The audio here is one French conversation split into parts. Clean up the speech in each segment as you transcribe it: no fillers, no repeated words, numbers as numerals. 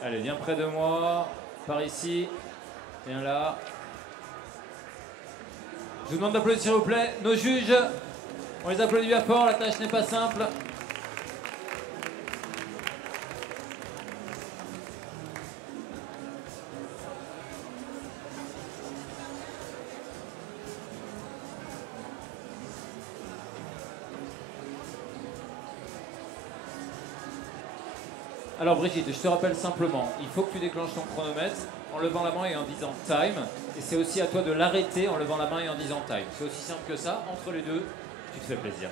Allez, viens près de moi, par ici, viens là. Je vous demande d'applaudir s'il vous plaît nos juges. On les applaudit bien fort, la tâche n'est pas simple. Alors Brigitte, je te rappelle simplement, il faut que tu déclenches ton chronomètre en levant la main et en disant time. Et c'est aussi à toi de l'arrêter en levant la main et en disant time. C'est aussi simple que ça, entre les deux, tu te fais plaisir.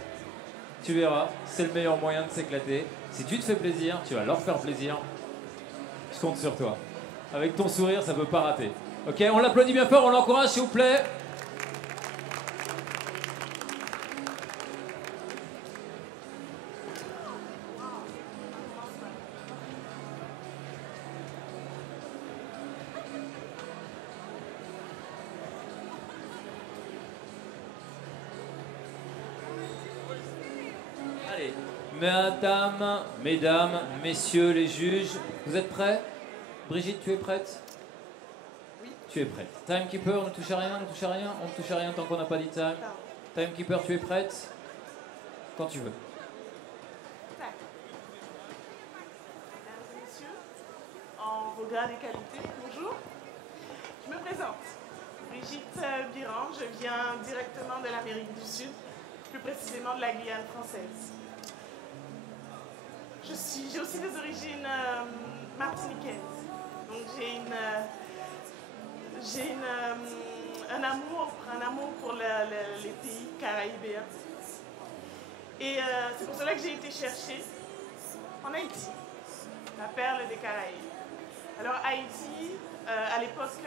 Tu verras, c'est le meilleur moyen de s'éclater. Si tu te fais plaisir, tu vas leur faire plaisir. Je compte sur toi. Avec ton sourire, ça ne peut pas rater. Ok, on l'applaudit bien fort, on l'encourage s'il vous plaît. Allez, mesdames, messieurs les juges, vous êtes prêts? Brigitte, tu es prête? Oui. Tu es prête. Timekeeper, ne touche à rien, ne touche à rien. On ne touche à rien tant qu'on n'a pas dit time. Timekeeper, tu es prête? Quand tu veux. Tac. Mesdames et messieurs, en vos grades et qualités, bonjour. Je me présente. Brigitte Biran, je viens directement de l'Amérique du Sud, plus précisément de la Guyane française. J'ai aussi des origines martiniquaises. Donc j'ai un amour pour les pays caraïbéens. Et c'est pour cela que j'ai été chercher en Haïti, la perle des Caraïbes. Alors Haïti, à l'époque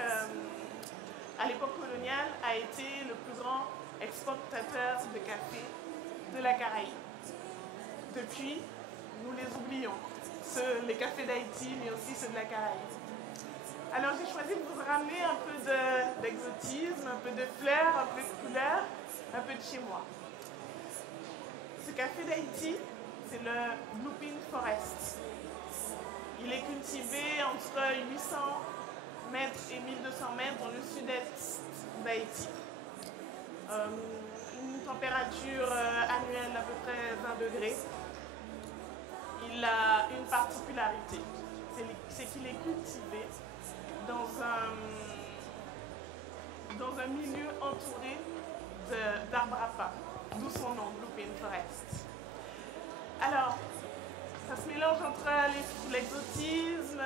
coloniale, a été le plus grand exportateur de café de la Caraïbe. Depuis, nous les oublions, les cafés d'Haïti, mais aussi ceux de la Caraïbe. Alors j'ai choisi de vous ramener un peu d'exotisme, un peu de fleurs, un peu de couleurs, un peu de chez moi. Ce café d'Haïti, c'est le Bluepin Forest. Il est cultivé entre 800 mètres et 1200 mètres dans le sud-est d'Haïti. Une température annuelle d'à peu près 20 degrés. Il a une particularité, c'est qu'il est cultivé dans un milieu entouré d'arbres à pain, d'où son nom, Bluepin Forest. Alors, ça se mélange entre l'exotisme,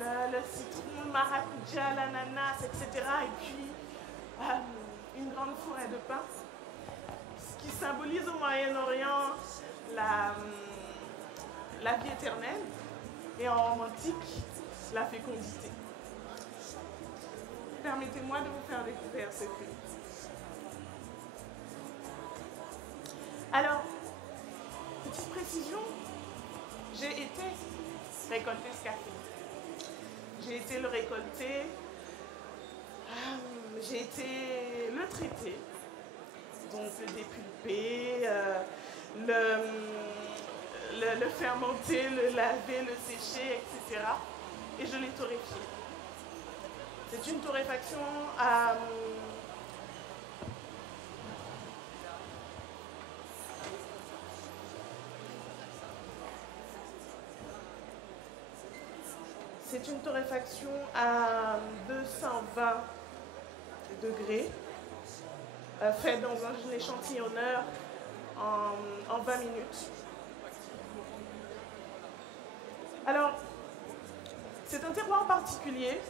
le citron, le maracuja, l'ananas, etc. Et puis, une grande forêt de pins, ce qui symbolise au Moyen-Orient la vie éternelle et en romantique, la fécondité. Permettez-moi de vous faire découvrir ce fruit. Alors, petite précision, j'ai été récolter ce café. J'ai été le récolter, j'ai été le traiter, donc le dépulper, le fermenter, le laver, le sécher, etc. Et je l'ai torréfié. C'est une torréfaction à... C'est une torréfaction à 220 degrés, faite dans un échantillonneur en 20 minutes. Alors, c'est un terroir particulier.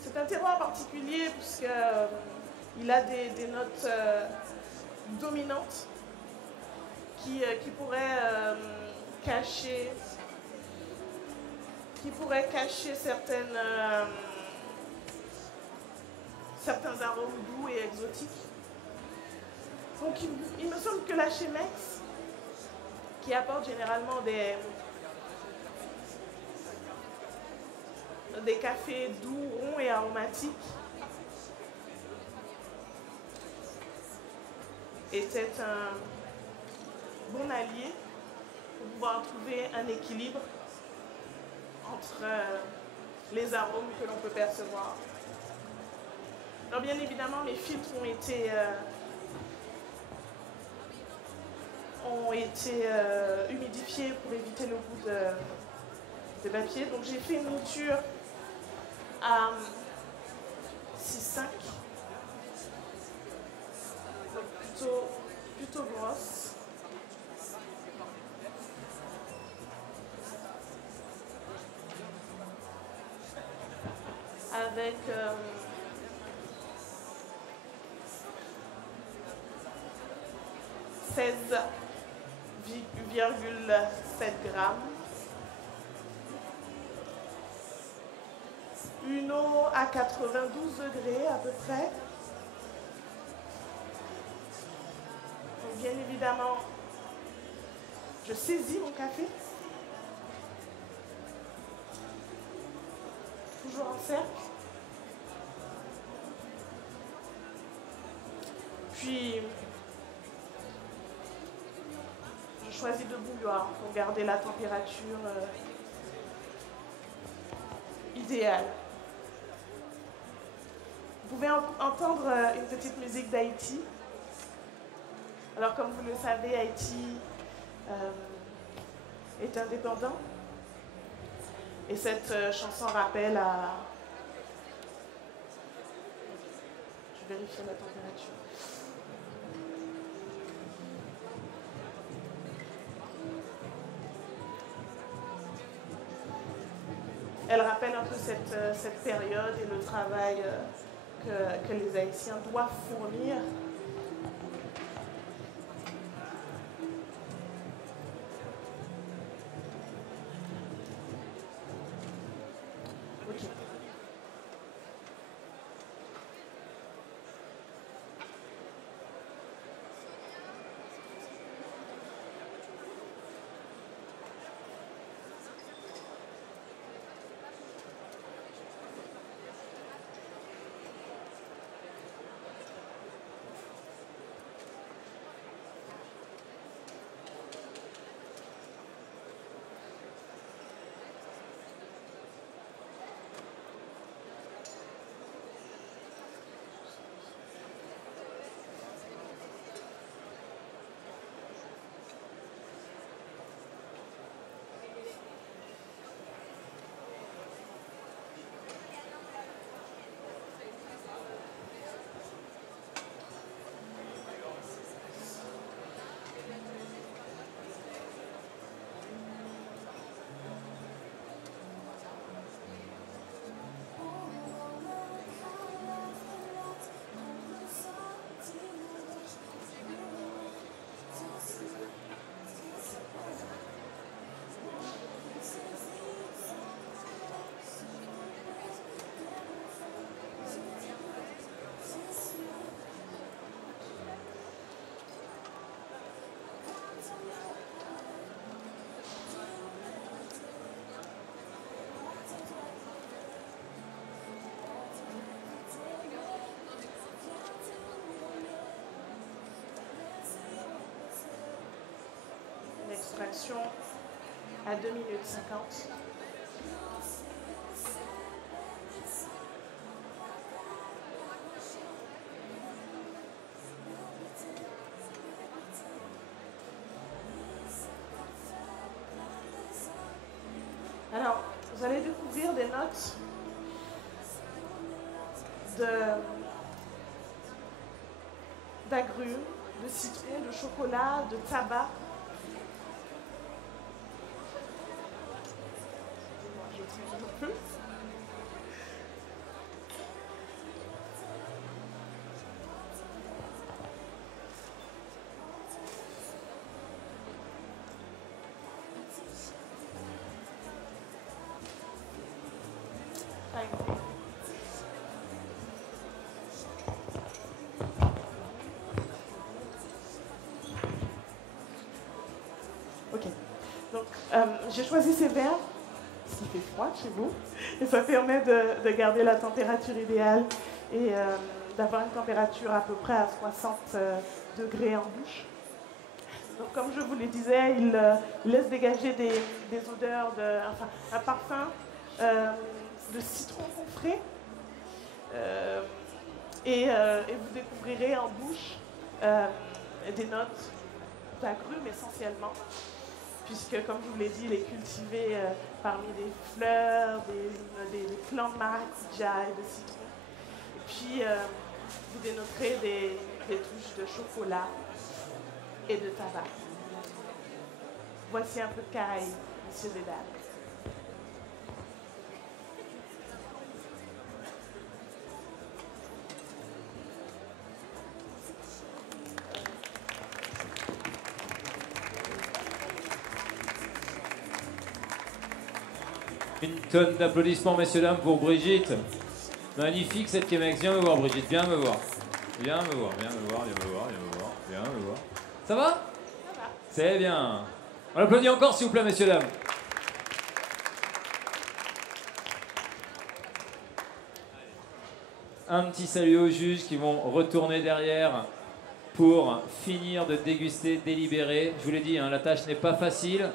C'est un terroir particulier puisqu'il a des notes dominantes qui pourraient cacher certains arômes doux et exotiques. Donc il me semble que la Chemex, qui apporte généralement des cafés doux, ronds et aromatiques, était un bon allié pour pouvoir trouver un équilibre entre les arômes que l'on peut percevoir. Alors bien évidemment, mes filtres ont été humidifiés pour éviter le goût de papier. Donc j'ai fait une mouture à 6,5, donc plutôt grosse. Avec 16,7 grammes. Une eau à 92 degrés à peu près. Donc bien évidemment, je saisis mon café. Toujours en cercle. Puis, je choisis de bouilloire pour garder la température idéale. Vous pouvez entendre une petite musique d'Haïti. Alors, comme vous le savez, Haïti est indépendant. Et cette chanson rappelle à... Je vais vérifier la température. Elle rappelle un peu cette période et le travail que les Haïtiens doivent fournir. Ok. Extraction à 2 minutes 50. Alors, vous allez découvrir des notes d'agrumes, de citron, de chocolat, de tabac. Ok. Donc, j'ai choisi ces verres, parce qu'il fait froid chez vous, et ça permet de garder la température idéale et d'avoir une température à peu près à 60 degrés en bouche. Donc, comme je vous le disais, il laisse dégager des odeurs, enfin, un parfum de citron frais. Et vous découvrirez en bouche des notes d'agrumes essentiellement, puisque, comme je vous l'ai dit, il est cultivé parmi des fleurs, des plants de maracuja et de citron. Et puis, vous dénoterez des touches de chocolat et de tabac. Voici un peu de Caraïbes, messieurs et dames. Une tonne d'applaudissements, messieurs, dames, pour Brigitte. Magnifique cette Chemex. Viens me voir, Brigitte, viens me voir. Viens me voir, viens me voir, viens me voir, viens me voir, viens me voir. Ça va? Ça va. C'est bien. On applaudit encore, s'il vous plaît, messieurs, dames. Un petit salut aux juges qui vont retourner derrière pour finir de déguster, délibérer. Je vous l'ai dit, hein, la tâche n'est pas facile.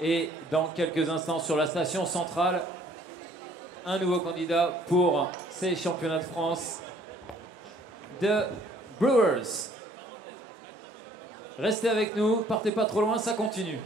Et dans quelques instants, sur la station centrale, un nouveau candidat pour ces championnats de France de Brewers. Restez avec nous, partez pas trop loin, ça continue.